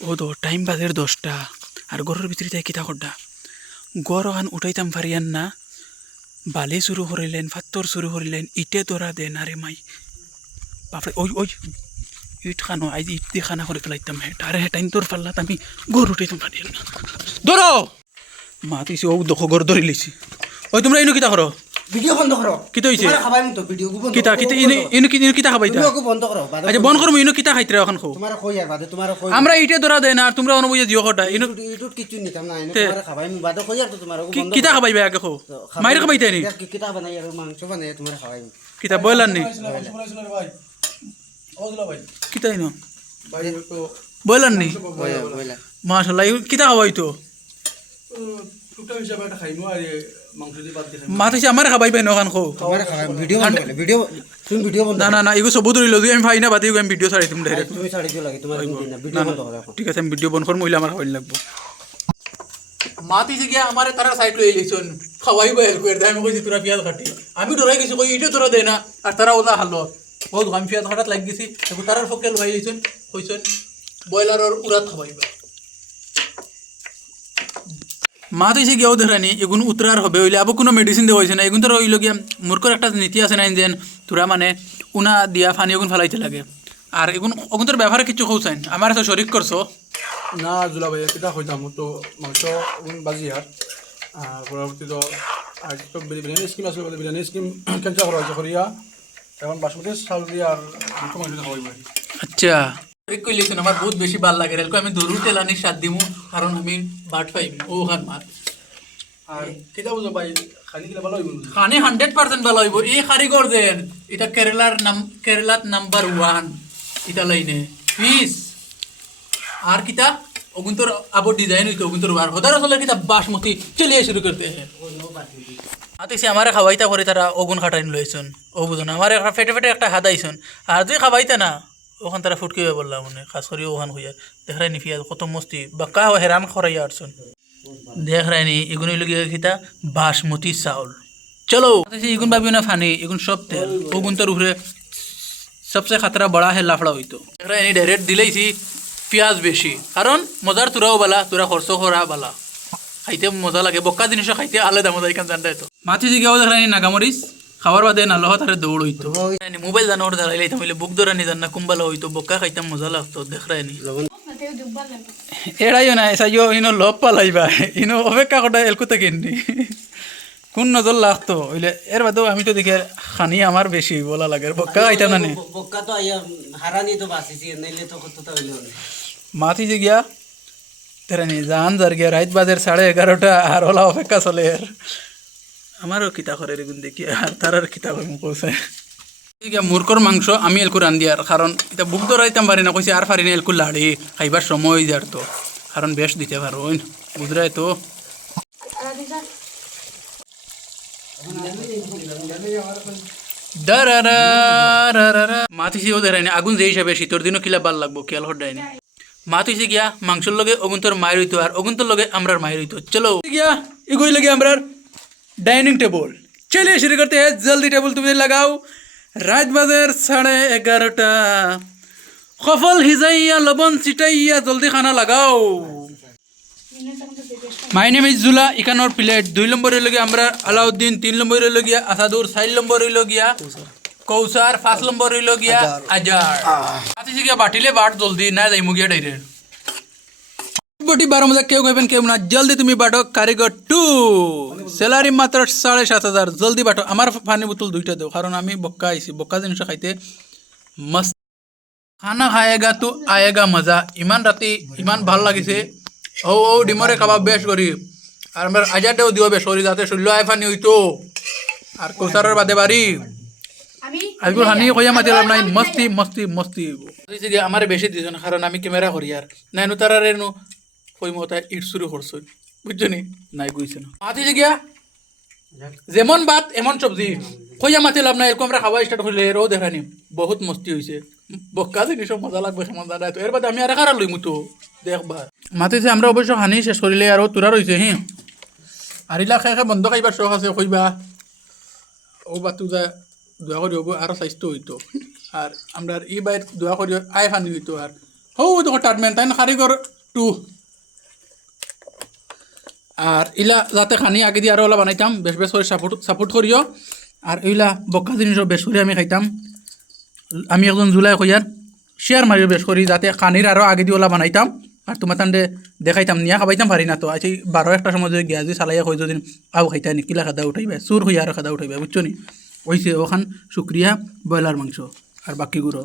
ও তো টাইম বাজের 10টা আর ঘরের ভিতরে তাই কিতা করডা গড় ওখান উঠাইতাম পারিয়ান না বালি শুরু করিলেন ফাত্তর শুরু করিলেন ইটে ধরা দেন আরে মাই বাপরে ওই ওই ইট খানো আজ ইট দিয়ে খানা করে ফেলাইতাম হেটারে হেটাইন তোর ফাল্লাত আমি গড় উঠাইতাম পারিয়ান না ধরো মা তুইছি ও দেখো গড় ধরি লিছি ওই তোমরা ইনু কিতা করো ভিডিও বন্ধ করো কিতা হইছে তোমার খাবাই মতো ভিডিও বন্ধ কিতা কিতা ইনু কিতা খাবাইতা ভিডিও বন্ধ করো বাদে আচ্ছা বন্ধ করবো ইনু কিতা খাইতে এখন খো তোমার কই আর বাদে তোমার কই আমরা ইটে ধরা দেন আর তোমরা অনুবুঝে জিও কটা ইনু ইউটিউব কিছু নিতাম না তোমার খাবাই বাদে কই আর তো তোমার বন্ধ কিতা খাবাইবে আগে খো মাইরে খাবাইতে নি কিতা বানাই আর মাংস বানাই তোমার খাবাই কিতা বয়লার নি কিতা ইনো বয়লার নি বইলা মাশাআল্লাহ কিতা খাবাই তো মাতিছে আমার খাবাইবে নখান খো তোমার খাবাই ভিডিও বন্ধ করলে ভিডিও তুমি ভিডিও বন্ধ না না না এগো সব ধরিল যদি আমি ভাই না বাতি আমি ভিডিও ছাড়ি তুমি ডাইরেক্ট তুমি ছাড়ি দিও লাগে তোমার দিন না ভিডিও বন্ধ করো এখন ঠিক আছে আমি ভিডিও বন্ধ কর মহিলা আমার খাবাই লাগবো মাতিছে গিয়া আমারে তারা সাইড লই লইছন খাওয়াইবে হেল্প করে দেয় আমি কইছি তোরা পিয়াজ কাটি আমি ডরাই গেছি কই ইটে তোরা দেয় না আর তারা ওলা হালো ও আমি পিয়াজ কাটাত লাগ গেছি এখন তারার ফকে লই লইছন কইছন বয়লারর উড়াত খাওয়াইবা মা তো এসে গিয়েও দেখানি এগুন উতরার হবে হইলে আবার কোনো মেডিসিন দেওয়া হয়েছে না এগুন তো রইল গিয়া মূর্খর একটা নীতি আছে না যেন তোরা মানে উনা দিয়া ফানি এগুন ফেলাইতে লাগে আর এগুন ওগুন তোর ব্যবহারে কিছু খৌসাইন আমার তো শরিক করছো না জুলা ভাই কিতা হইতাম তো মাংস বাজি আর পরবর্তী তো আর তো বিরিয়ানি স্কিম আসলে বলে বিরিয়ানি স্কিম ক্যান্সেল করা হয়েছে করিয়া এখন বাসমতি চাউল দিয়ে আর মাংস খাওয়াইব আচ্ছা শরিক কইলেছেন আমার বহুত বেশি ভাল লাগে রেলকো আমি দরুর তেলানি স্বাদ দিমু কারণ আমি বাট পাইম ও খান মাত আর কিতা বুঝো ভাই খালি কিলা ভালো হইব খানে 100% ভালো হইব এই কারিগর দেন এটা কেরালাত নাম্বার 1 এটা লাইনে পিস আর কিতা ওগুন তোর আবার ডিজাইন হইতো ওগুন তোর আর হদার আসলে কিতা বাসমতি চলিয়ে শুরু করতে হ্যাঁ আতিসি আমারে খাওয়াইতা করে তারা ওগুন খাটাইন লইছন ও বুঝুন আমারে ফেটে ফেটে একটা হাত আইছন আর তুই খাওয়াইতা না ওখান তারা ফুটকে বললাম মানে খাস করি ওখান হইয়া দেখাই নি ফিয়াজ কত মস্তি বাক্কা হেরান খরাইয়া আটছন দেখ রাইনি এগুন লগে কিতা বাসমতি চাউল চলো এগুন ভাবিও না ফানি এগুন সব তেল ওগুন তোর উপরে সবচেয়ে খাতরা বড়া হে লাফড়া হইতো দেখ রাইনি ডাইরেক্ট দিলেইছি পেঁয়াজ বেশি কারণ মজার তোরাও বালা তোরা খরচ করা বালা খাইতে মজা লাগে বক্কা জিনিস খাইতে আলাদা মজা এখান জানতাই তো মাছি জিগাও দেখ রাইনি নাগামরিচ খাবার বাদে না লহ তারে দৌড় হইতো মোবাইল জানোর দাঁড়াইলে তাহলে বুক ধরানি জান না কুম্বালা হইতো বক্কা খাইতাম মজা লাগতো দেখ রাইনি এড়াইও না এসাইও ইনো লব পালাইবা ইনো অপেক্ষা কটা এলকুতে কিননি কোন নজর লাগতো হইলে এর বাদেও আমি তো দেখি খানি আমার বেশি বলা লাগে বক্কা খাইতাম না বক্কা তো আইয়া হারানি তো বাসিছি নাইলে তো কত হইলো মাথি যে গিয়া তেরানি জান যার গিয়া রাত বাজের 11:30 আর ওলা অপেক্ষা চলে আর আমারও কিতা করে রেগুন দেখি আর তার কিতা করে মুখ কইছে গিয়া মূর্খর মাংস আমি এলকু রান্ধি আর কারণ এটা বুক ধরাইতাম পারি না কইছে আর পারি না এলকু লাড়ি খাইবার সময় যার তো কারণ বেশ দিতে পারো বুঝরাই তো মাথিছি ও দেখায়নি আগুন যে হিসাবে শীতর দিনও কিলা ভাল লাগবো খেয়াল হড্ডায়নি মাথিছি গিয়া মাংসর লগে অগুন্তর মায়ের হইতো আর অগুন্তর লগে আমরার মায়ের হইতো চলো গিয়া এগোই লগে আমরার ডাইনিং টেবল चलिए शुरू करते हैं जल्दी टेबल तुम्हें लगाओ रात बाजार 11:30 खफल हिजाइया लबन चिटाइया जल्दी खाना लगाओ माय नेम इज जुला इकानोर प्लेट 2 नंबर लगे আমরা আলাউদ্দিন 3 নম্বর হইলো গিয়া আসাদুর 4 নম্বর হইলো গিয়া কৌসার 5 নম্বর হইলো গিয়া আজার আতিছি গিয়া বাটিলে বাট জলদি না যাইমু গিয়া ডাইরেক্ট বটি 12 মজা কেউ কইবেন কেউ না জলদি তুমি বাটো কারিগর 2 স্যালারি মাত্র 7500 জলদি বাটো আমার পানি বোতল দুইটা দাও কারণ আমি বক্কা আইছি বক্কা জিনিস খাইতে মস্ত খানা খাएगा তো आएगा মজা ইমান রাতি ইমান ভাল লাগিছে ও ও ডিমরে কাবাব বেশ করি আর আমার আজারটাও দিও বেশ করি যাতে শরীর আয় পানি হইতো আর কৌসারের বাদে বাড়ি আমি আজকে হানি কইয়া মাতিলাম নাই মস্তি মস্তি মস্তি হইছে যে আমারে বেশি দিছ না কারণ আমি ক্যামেরা করি আর নাইনু তারারে নু কই মতা ইট শুরু করছই বুঝছনি নাই কইছ না মাতি যে গিয়া যেমন ভাত এমন সবজি কইয়া মাতিলাম না এরকম আমরা খাওয়া স্টার্ট হইলে রো দেখানি বহুত মস্তি হইছে বক্কা জিনিস মজা লাগবে মজা নাই তো এর বাদে আমি আর খারা লইমু তো দেখবা মাতিছে আমরা অবশ্য হানি শেষ করিলে আর তোরা রইছে হি আর ইলা খাই খাই বন্ধ খাইবার শখ আছে কইবা ও বাতু যা দোয়া করি আর স্বাস্থ্য হইতো আর আমরা ই বাইর দোয়া করি আয় ফানি হইতো আর হৌ দেখো টাটমেন তাই কারিগর টু আর ইলা যাতে খানি আগে দিয়ে আরও ওলা বানাইতাম বেশ বেশ করে সাপোর্ট করিও আর এইলা বক্কা জিনিসও বেশ করে আমি খাইতাম আমি একজন জুলাই কইয়ার শেয়ার মারিও বেশ করি যাতে খানির আরও আগে দিয়ে ওলা বানাইতাম আর তোমার তান্ডে দেখাইতাম নিয়া খাবাইতাম পারি না তো আজ 12-1টার সময় যদি গিয়া যদি চালাইয়া কই যদি আও খাইতা নি কিলা খাদা উঠাইবে চুর হইয়া আর খাদা উঠাইবে বুঝছো নি ওইছে ওখান শুক্রিয়া ব্রয়লার মাংস আর বাকি গুঁড়ো